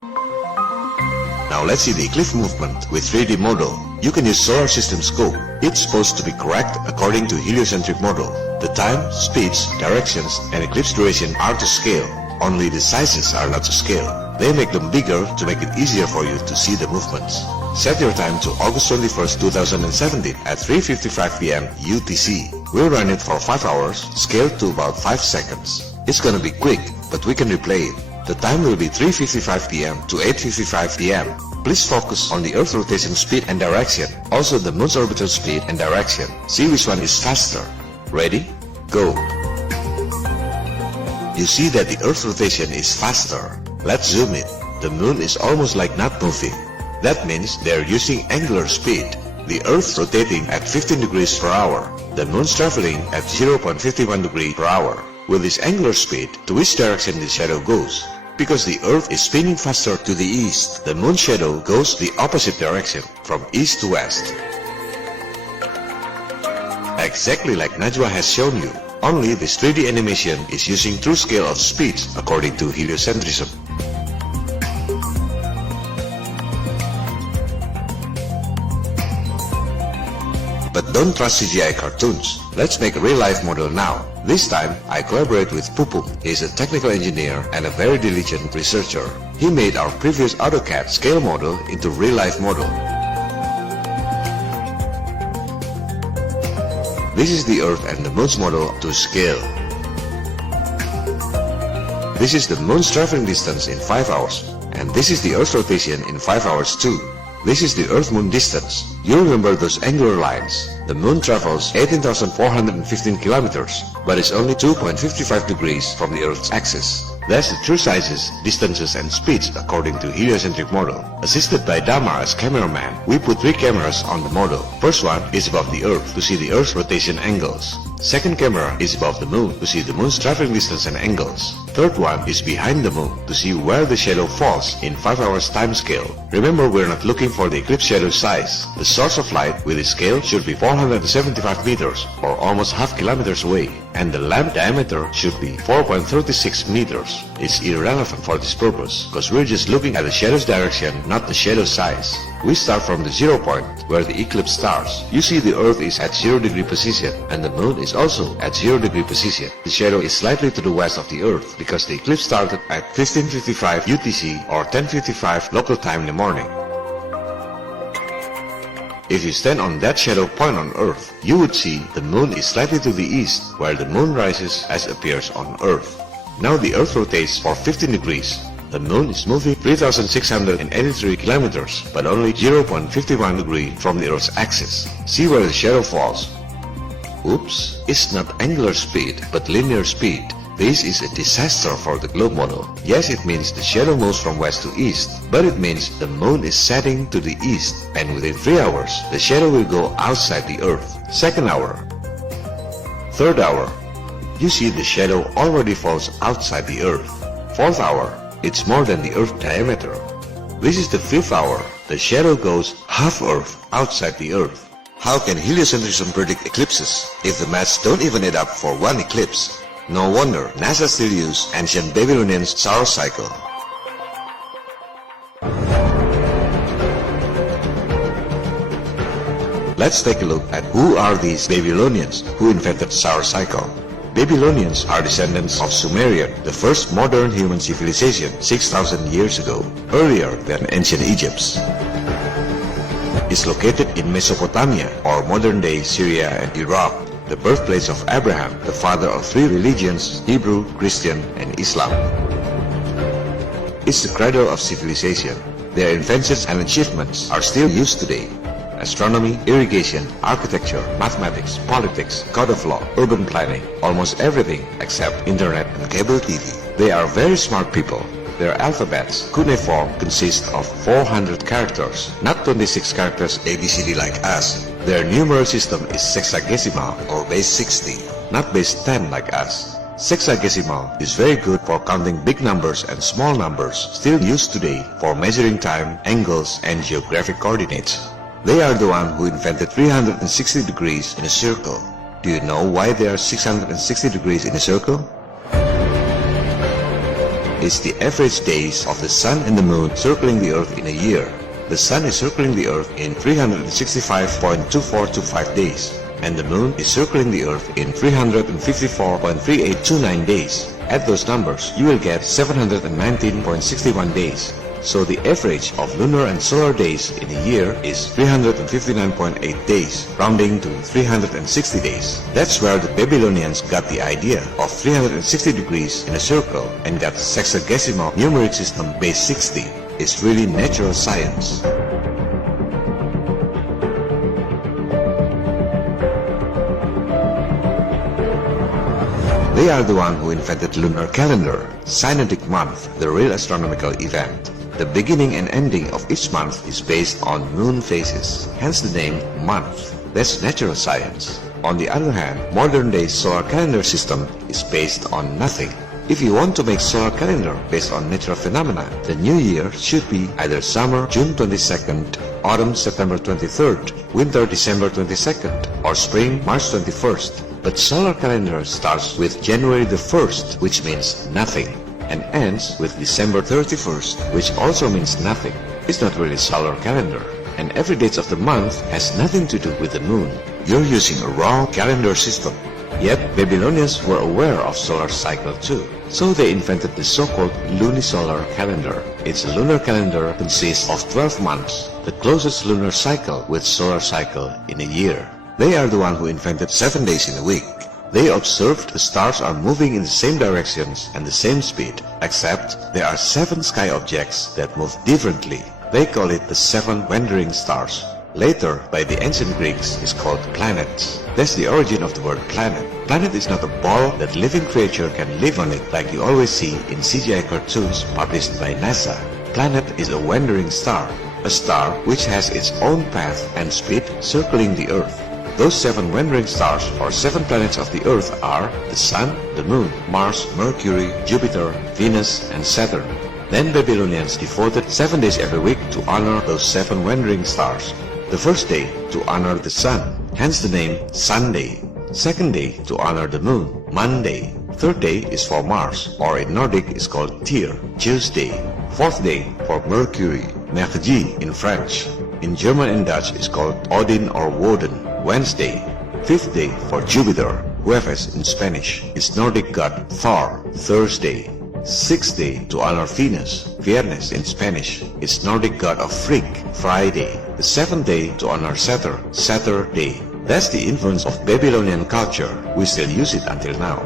Now let's see the eclipse movement with 3D model. You can use solar system scope. It's supposed to be correct according to heliocentric model. The time, speeds, directions, and eclipse duration are to scale. Only the sizes are not to scale. They make them bigger to make it easier for you to see the movements. Set your time to August 21st, 2017 at 3:55 p.m. UTC. We'll run it for 5 hours, scaled to about 5 seconds. It's gonna be quick, but we can replay it. The time will be 3:55 p.m. to 8:55 p.m. Please focus on the Earth's rotation speed and direction, also the Moon's orbital speed and direction. See which one is faster. Ready? Go! You see that the Earth's rotation is faster. Let's zoom it. The Moon is almost like not moving. That means they're using angular speed. The Earth rotating at 15 degrees per hour. The Moon's traveling at 0.51 degrees per hour. With this angular speed, to which direction the shadow goes? Because the Earth is spinning faster to the east, the Moon's shadow goes the opposite direction, from east to west. Exactly like Najwa has shown you, only this 3D animation is using true scale of speeds according to heliocentrism. But don't trust CGI cartoons. Let's make a real-life model now. This time, I collaborate with Pupum. He is a technical engineer and a very diligent researcher. He made our previous AutoCAD scale model into real-life model. This is the Earth and the Moon's model to scale. This is the Moon's traveling distance in 5 hours. And this is the Earth's rotation in 5 hours too. This is the Earth-Moon distance. You remember those angular lines. The Moon travels 18,415 kilometers, but is only 2.55 degrees from the Earth's axis. That's the true sizes, distances, and speeds according to heliocentric model. Assisted by Dama as cameraman, we put 3 cameras on the model. First one is above the Earth to see the Earth's rotation angles. Second camera is above the Moon to see the Moon's traveling distance and angles. Third one is behind the Moon to see where the shadow falls in 5 hours time scale. Remember, we're not looking for the eclipse shadow size. The source of light with its scale should be 475 meters or almost half kilometers away, and the lamp diameter should be 4.36 meters. It's irrelevant for this purpose because we're just looking at the shadow's direction, not the shadow size. We start from the 0 point where the eclipse starts. You see the Earth is at 0 degree position and the Moon is also at 0 degree position. The shadow is slightly to the west of the Earth because the eclipse started at 15:55 UTC or 10:55 local time in the morning. If you stand on that shadow point on Earth, you would see the Moon is slightly to the east where the Moon rises as appears on Earth. Now the Earth rotates for 15 degrees. The Moon is moving 3,683 kilometers, but only 0.51 degree from the Earth's axis. See where the shadow falls. Oops, it's not angular speed, but linear speed. This is a disaster for the globe model. Yes, it means the shadow moves from west to east, but it means the Moon is setting to the east, and within 3 hours, the shadow will go outside the Earth. Second hour. Third hour. You see the shadow already falls outside the Earth. Fourth hour. It's more than the Earth diameter. This is the 5th hour. The shadow goes half Earth outside the Earth. How can heliocentrism predict eclipses if the maths don't even add up for one eclipse? No wonder NASA still use ancient Babylonian solar cycle. Let's take a look at who are these Babylonians who invented solar cycle. Babylonians are descendants of Sumerian, the first modern human civilization 6,000 years ago, earlier than ancient Egypt. It's located in Mesopotamia, or modern-day Syria and Iraq, the birthplace of Abraham, the father of 3 religions, Hebrew, Christian, and Islam. It's the cradle of civilization. Their inventions and achievements are still used today. Astronomy, irrigation, architecture, mathematics, politics, code of law, urban planning, almost everything except internet and cable TV. They are very smart people. Their alphabets, cuneiform, consist of 400 characters, not 26 characters ABCD like us. Their numeral system is sexagesimal or base 60, not base 10 like us. Sexagesimal is very good for counting big numbers and small numbers, still used today for measuring time, angles, and geographic coordinates. They are the one who invented 360 degrees in a circle. Do you know why there are 660 degrees in a circle? is the average days of the Sun and the Moon circling the Earth in a year. The Sun is circling the Earth in 365.2425 days, and the Moon is circling the Earth in 354.3829 days. Add those numbers, you will get 719.61 days. So the average of lunar and solar days in a year is 359.8 days, rounding to 360 days. That's where the Babylonians got the idea of 360 degrees in a circle and got sexagesimal numeric system base 60. It's really natural science. They are the one who invented lunar calendar, synodic month, the real astronomical event. The beginning and ending of each month is based on moon phases, hence the name month. That's natural science. On the other hand, modern day solar calendar system is based on nothing. If you want to make solar calendar based on natural phenomena, the new year should be either summer June 22nd, autumn September 23rd, winter December 22nd, or spring March 21st. But solar calendar starts with January the 1st, which means nothing, and ends with December 31st, which also means nothing. It's not really solar calendar, and every date of the month has nothing to do with the moon. You're using a wrong calendar system. Yet, Babylonians were aware of solar cycle too, so they invented the so-called lunisolar calendar. Its lunar calendar consists of 12 months, the closest lunar cycle with solar cycle in a year. They are the one who invented 7 days in a week. They observed the stars are moving in the same directions and the same speed, except there are 7 sky objects that move differently. They call it the 7 wandering stars. Later, by the ancient Greeks, is called planets. That's the origin of the word planet. Planet is not a ball that living creature can live on it like you always see in CGI cartoons published by NASA. Planet is a wandering star, a star which has its own path and speed circling the Earth. Those 7 wandering stars, or 7 planets of the Earth, are the Sun, the Moon, Mars, Mercury, Jupiter, Venus, and Saturn. Then Babylonians devoted 7 days every week to honor those 7 wandering stars. The first day to honor the Sun, hence the name Sunday. Second day to honor the Moon, Monday. Third day is for Mars, or in Nordic is called Tyr, Tuesday. Fourth day for Mercury, Mercredi in French. In German and Dutch is called Odin or Woden, Wednesday. Fifth day for Jupiter, Jueves in Spanish, is Nordic god Thor, Thursday. Sixth day to honor Venus, Viernes in Spanish, is Nordic god of Frigg, Friday. The seventh day to honor Saturn, Saturday. That's the influence of Babylonian culture. We still use it until now.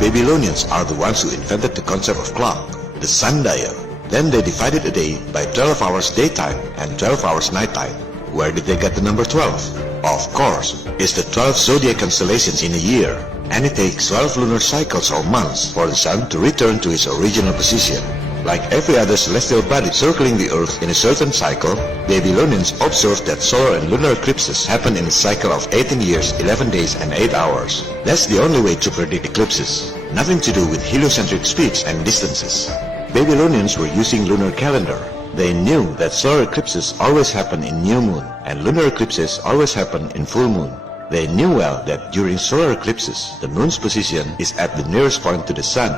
Babylonians are the ones who invented the concept of clock, the sundial. Then they divided a day by 12 hours daytime and 12 hours nighttime. Where did they get the number 12? Of course, it's the 12 zodiac constellations in a year, and it takes 12 lunar cycles or months for the sun to return to its original position. Like every other celestial body circling the Earth in a certain cycle, Babylonians observed that solar and lunar eclipses happen in a cycle of 18 years, 11 days and 8 hours. That's the only way to predict eclipses. Nothing to do with heliocentric speeds and distances. Babylonians were using lunar calendar. They knew that solar eclipses always happen in new moon, and lunar eclipses always happen in full moon. They knew well that during solar eclipses, the moon's position is at the nearest point to the sun.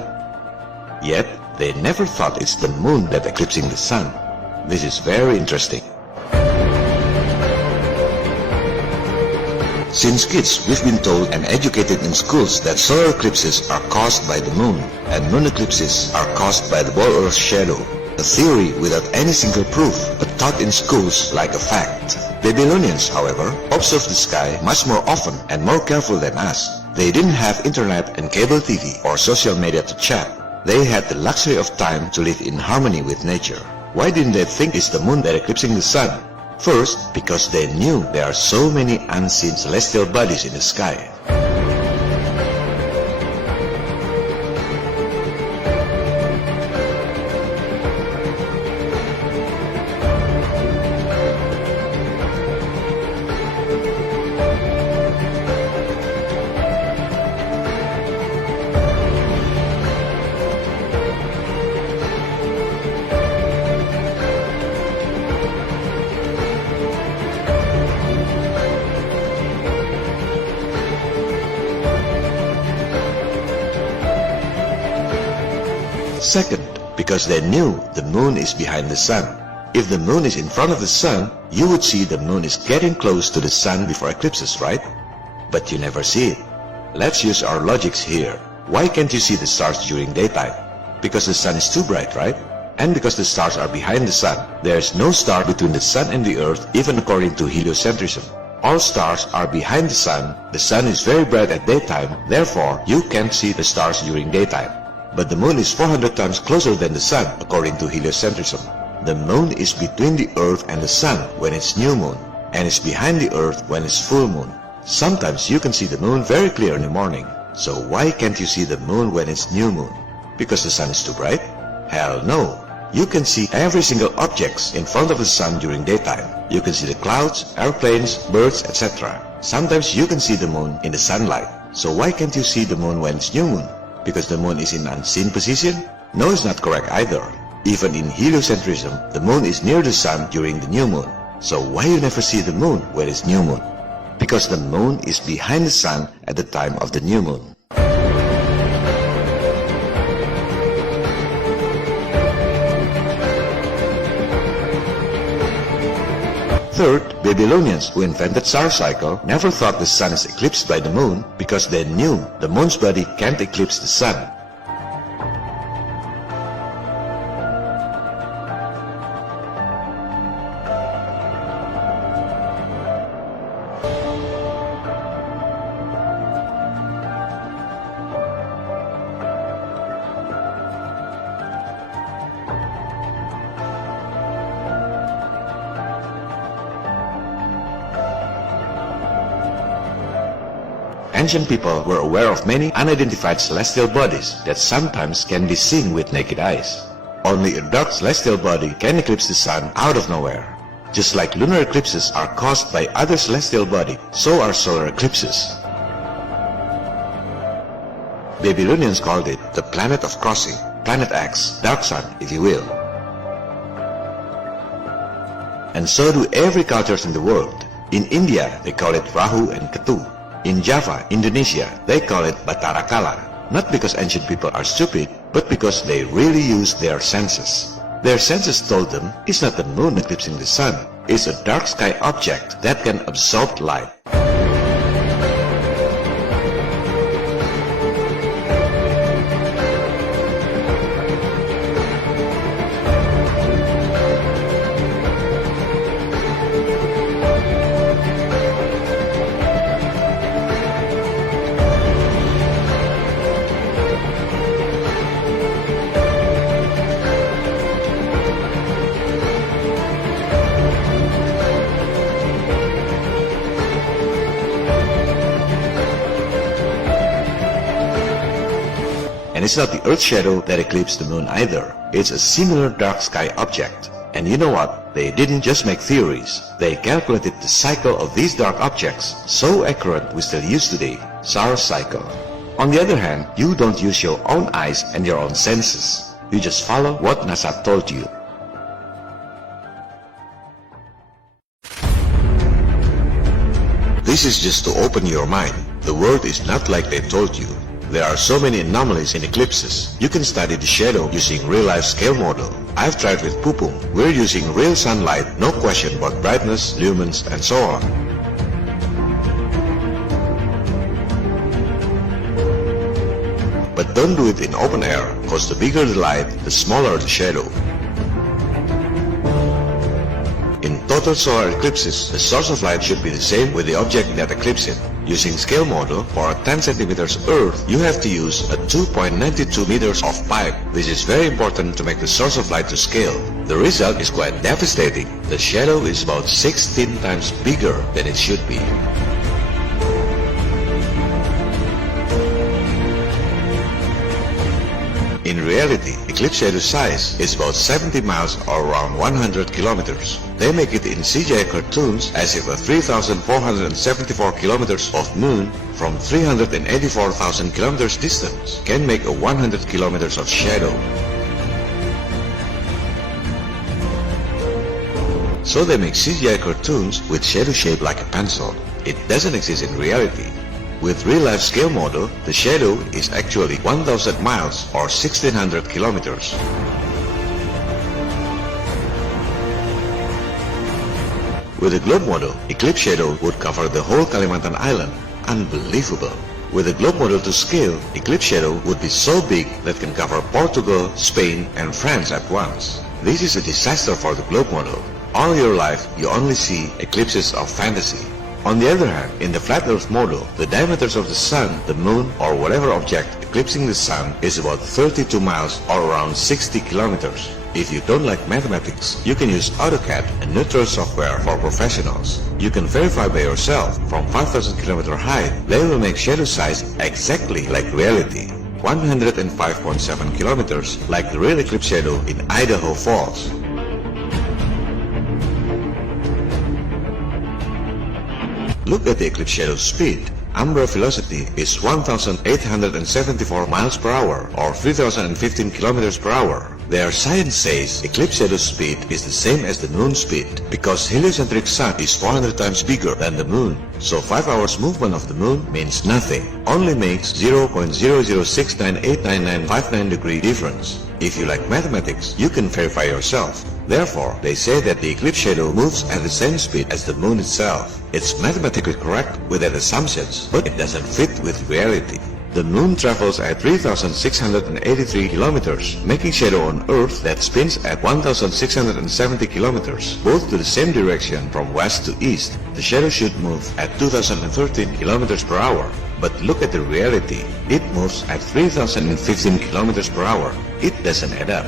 Yet, they never thought it's the moon that eclipsing the sun. This is very interesting. Since kids, we've been told and educated in schools that solar eclipses are caused by the moon, and moon eclipses are caused by the ball Earth's shadow. A theory without any single proof, but taught in schools like a fact. Babylonians, however, observed the sky much more often and more careful than us. They didn't have internet and cable TV or social media to chat. They had the luxury of time to live in harmony with nature. Why didn't they think it's the moon that eclipsing the sun? First, because they knew there are so many unseen celestial bodies in the sky. Second, because they knew the moon is behind the sun. If the moon is in front of the sun, you would see the moon is getting close to the sun before eclipses, right? But you never see it. Let's use our logics here. Why can't you see the stars during daytime? Because the sun is too bright, right? And because the stars are behind the sun. There is no star between the sun and the earth, even according to heliocentrism. All stars are behind the sun. The sun is very bright at daytime, therefore you can't see the stars during daytime. But the moon is 400 times closer than the sun, according to heliocentrism. The moon is between the earth and the sun when it's new moon, and is behind the earth when it's full moon. Sometimes you can see the moon very clear in the morning. So why can't you see the moon when it's new moon? Because the sun is too bright? Hell no. You can see every single object in front of the sun during daytime. You can see the clouds, airplanes, birds, etc. Sometimes you can see the moon in the sunlight. So why can't you see the moon when it's new moon? Because the moon is in unseen position? No, it's not correct either. Even in heliocentrism, the moon is near the sun during the new moon. So why you never see the moon when it's new moon? Because the moon is behind the sun at the time of the new moon. Third, Babylonians who invented solar cycle never thought the sun is eclipsed by the moon because they knew the moon's body can't eclipse the sun. Ancient people were aware of many unidentified celestial bodies that sometimes can be seen with naked eyes. Only a dark celestial body can eclipse the sun out of nowhere. Just like lunar eclipses are caused by other celestial bodies, so are solar eclipses. Babylonians called it the planet of crossing, planet X, dark sun if you will. And so do every cultures in the world. In India, they call it Rahu and Ketu. In Java, Indonesia, they call it Batara Kala, not because ancient people are stupid, but because they really use their senses. Their senses told them it's not the moon eclipsing the sun, it's a dark sky object that can absorb light. And it's not the Earth's shadow that eclipsed the moon either. It's a similar dark sky object. And you know what? They didn't just make theories. They calculated the cycle of these dark objects, so accurate we still use today, solar cycle. On the other hand, you don't use your own eyes and your own senses. You just follow what NASA told you. This is just to open your mind. The world is not like they told you. There are so many anomalies in eclipses. You can study the shadow using real-life scale model. I've tried with Pupung. We're using real sunlight, no question about brightness, lumens, and so on. But don't do it in open air, cause the bigger the light, the smaller the shadow. In total solar eclipses, the source of light should be the same with the object that eclipses it. Using scale model, for a 10 centimeters Earth, you have to use a 2.92 meters of pipe. This is very important to make the source of light to scale. The result is quite devastating. The shadow is about 16 times bigger than it should be. In reality, eclipse shadow size is about 70 miles or around 100 kilometers. They make it in CGI cartoons as if a 3,474 kilometers of moon from 384,000 kilometers distance can make a 100 kilometers of shadow. So they make CGI cartoons with shadow shaped like a pencil. It doesn't exist in reality. With real-life scale model, the shadow is actually 1,000 miles or 1,600 kilometers. With a globe model, eclipse shadow would cover the whole Kalimantan Island. Unbelievable! With a globe model to scale, eclipse shadow would be so big that can cover Portugal, Spain, and France at once. This is a disaster for the globe model. All your life, you only see eclipses of fantasy. On the other hand, in the flat Earth model, the diameters of the Sun, the Moon, or whatever object eclipsing the Sun is about 32 miles or around 60 kilometers. If you don't like mathematics, you can use AutoCAD, a neutral software for professionals. You can verify by yourself from 5,000 km height. They will make shadow size exactly like reality. 105.7 kilometers like the real eclipse shadow in Idaho Falls. Look at the eclipse shadow speed. Umbra velocity is 1,874 miles per hour or 3,015 kilometers per hour. Their science says eclipse shadow speed is the same as the moon speed because heliocentric sun is 400 times bigger than the moon. So 5 hours movement of the moon means nothing, only makes 0.006989959 degree difference. If you like mathematics, you can verify yourself. Therefore, they say that the eclipse shadow moves at the same speed as the moon itself. It's mathematically correct with that assumptions, but it doesn't fit with reality. The moon travels at 3,683 kilometers, making shadow on Earth that spins at 1,670 kilometers, both to the same direction from west to east. The shadow should move at 2,013 kilometers per hour. But look at the reality. It moves at 3,015 kilometers per hour. It doesn't add up.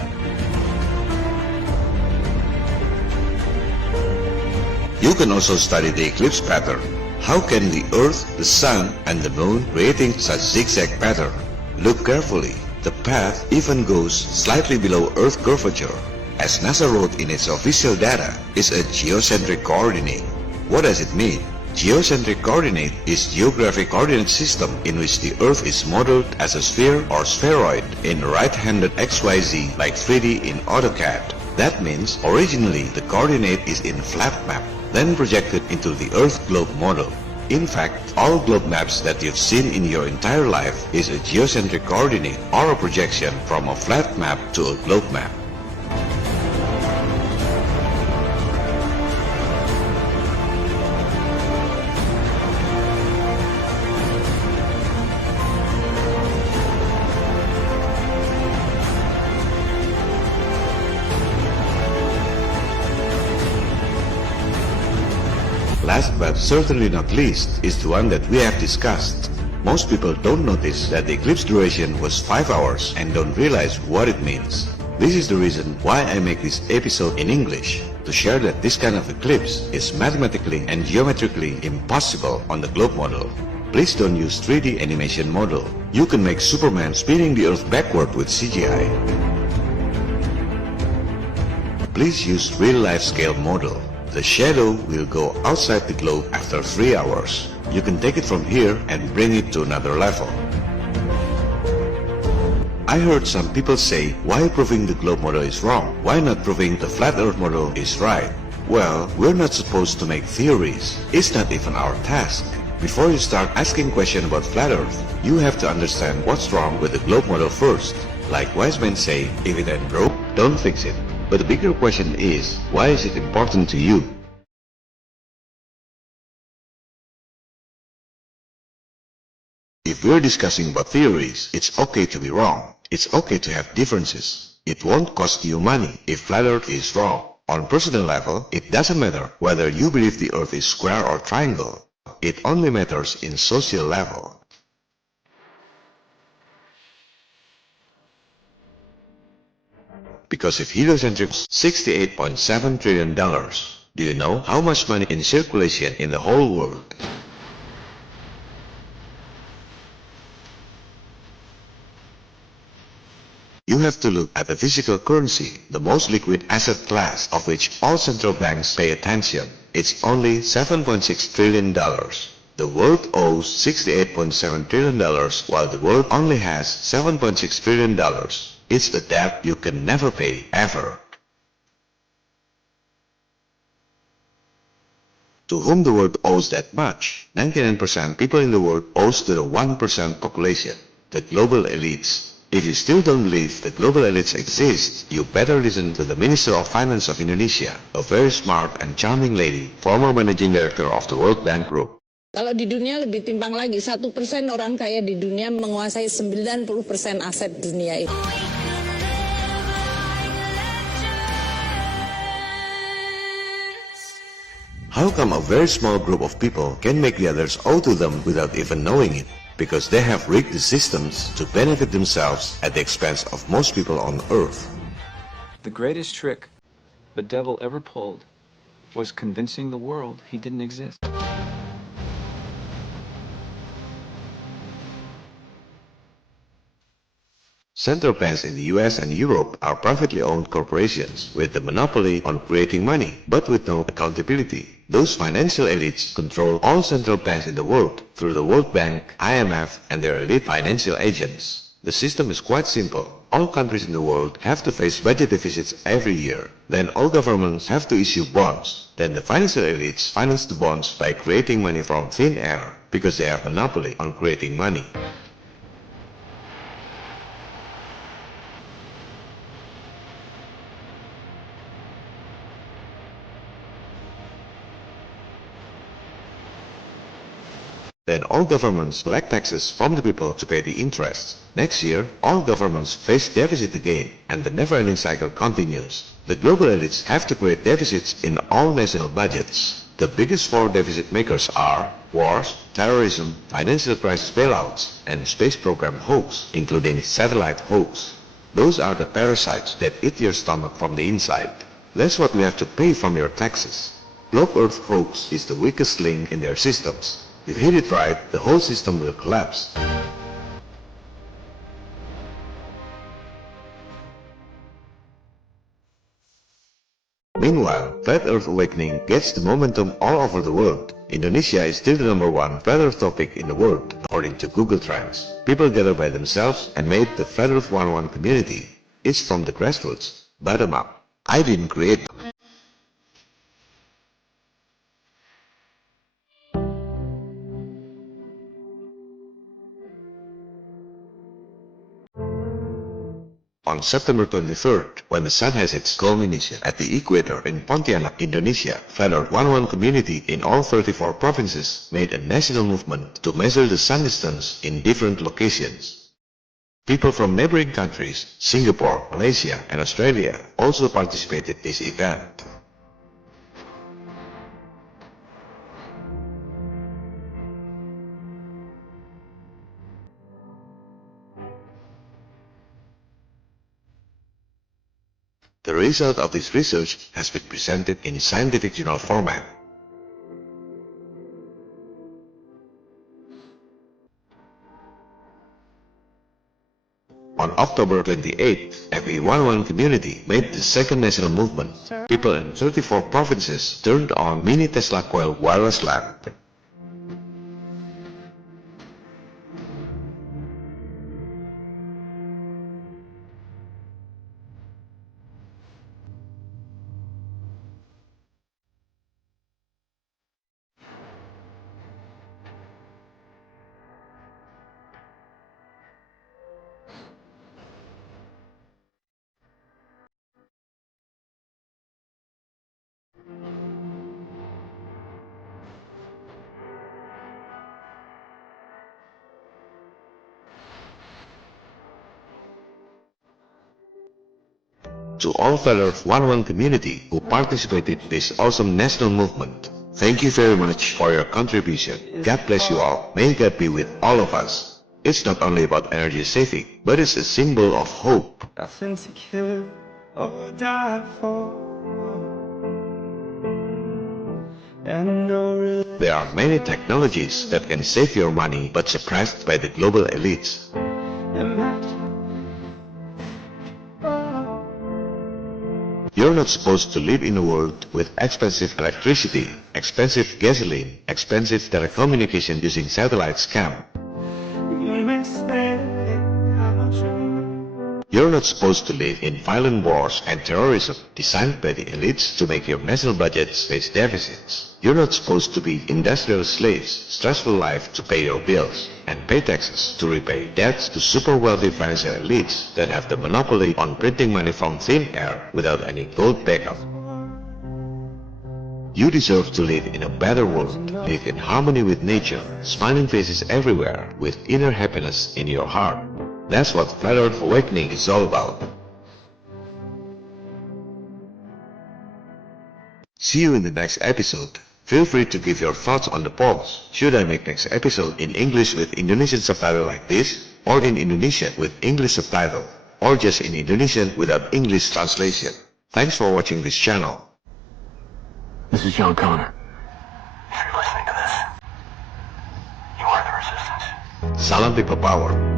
You can also study the eclipse pattern. How can the Earth, the Sun, and the Moon creating such zigzag pattern? Look carefully. The path even goes slightly below Earth curvature. As NASA wrote in its official data, is a geocentric coordinate. What does it mean? Geocentric coordinate is geographic coordinate system in which the Earth is modeled as a sphere or spheroid in right-handed XYZ like 3D in AutoCAD. That means originally the coordinate is in flat map, then projected into the Earth globe model. In fact, all globe maps that you've seen in your entire life is a geocentric coordinate or a projection from a flat map to a globe map. Last but certainly not least is the one that we have discussed. Most people don't notice that the eclipse duration was 5 hours and don't realize what it means. This is the reason why I make this episode in English, to share that this kind of eclipse is mathematically and geometrically impossible on the globe model. Please don't use 3D animation model. You can make Superman spinning the Earth backward with CGI. Please use real-life scale model. The shadow will go outside the globe after 3 hours. You can take it from here and bring it to another level. I heard some people say, why proving the globe model is wrong? Why not proving the flat Earth model is right? Well, we're not supposed to make theories. It's not even our task. Before you start asking questions about flat Earth, you have to understand what's wrong with the globe model first. Like wise men say, if it ain't broke, don't fix it. But the bigger question is, why is it important to you? If we're discussing about theories, it's okay to be wrong. It's okay to have differences. It won't cost you money if flat Earth is wrong. On personal level, it doesn't matter whether you believe the Earth is square or triangle. It only matters in social level. Because if heliocentric $68.7 trillion, do you know how much money in circulation in the whole world? You have to look at the physical currency, the most liquid asset class of which all central banks pay attention. It's only $7.6 trillion. The world owes $68.7 trillion while the world only has $7.6 trillion. It's a debt you can never pay, ever. To whom the world owes that much? 99% people in the world owes to the 1% population, the global elites. If you still don't believe the global elites exist, you better listen to the Minister of Finance of Indonesia, a very smart and charming lady, former managing director of the World Bank Group. Kalau di dunia lebih timpang lagi, 1% orang kaya di dunia menguasai 90% aset dunia itu. How come a very small group of people can make the others owe to them without even knowing it? Because they have rigged the systems to benefit themselves at the expense of most people on earth. The greatest trick the devil ever pulled was convincing the world he didn't exist. Central banks in the US and Europe are privately owned corporations with the monopoly on creating money, but with no accountability. Those financial elites control all central banks in the world through the World Bank, IMF, and their elite financial agents. The system is quite simple. All countries in the world have to face budget deficits every year. Then all governments have to issue bonds. Then the financial elites finance the bonds by creating money from thin air, because they have a monopoly on creating money. Then all governments collect taxes from the people to pay the interest. Next year, all governments face deficit again, and the never-ending cycle continues. The global elites have to create deficits in all national budgets. The biggest four deficit makers are wars, terrorism, financial crisis bailouts, and space program hoax, including satellite hoax. Those are the parasites that eat your stomach from the inside. That's what we have to pay from your taxes. Globe Earth hoax is the weakest link in their systems. If you hit it right, the whole system will collapse. Meanwhile, Flat Earth Awakening gets the momentum all over the world. Indonesia is still the #1 Flat Earth topic in the world, according to Google Trends. People gather by themselves and made the Flat Earth 101 community. It's from the grassroots, bottom up. I didn't create them. On September 23rd, when the sun has its culmination at the equator in Pontianak, Indonesia, Flat Earth 101 community in all 34 provinces made a national movement to measure the sun distance in different locations. People from neighboring countries, Singapore, Malaysia, and Australia also participated in this event. The result of this research has been presented in scientific journal format. On October 28th, FE101 community made the second national movement. People in 34 provinces turned on mini Tesla coil wireless lamp. To all Flat Earth 101 community who participated in this awesome national movement, thank you very much for your contribution. God bless you all. May God be with all of us. It's not only about energy saving, but it's a symbol of hope. Nothing to kill or die for. And no There are many technologies that can save your money but suppressed by the global elites. imagine. You're not supposed to live in a world with expensive electricity, expensive gasoline, expensive telecommunication using satellite scam. Misteri. You're not supposed to live in violent wars and terrorism designed by the elites to make your national budgets face deficits. You're not supposed to be industrial slaves, stressful life to pay your bills, and pay taxes to repay debts to super wealthy financial elites that have the monopoly on printing money from thin air without any gold backup. You deserve to live in a better world, live in harmony with nature, smiling faces everywhere, with inner happiness in your heart. That's what Flat Earth Awakening is all about. See you in the next episode. Feel free to give your thoughts on the polls. Should I make next episode in English with Indonesian subtitle like this? Or in Indonesian with English subtitle? Or just in Indonesian without English translation? Thanks for watching this channel. This is John Connor. If you're listening to this, you are the resistance. Salam People Power.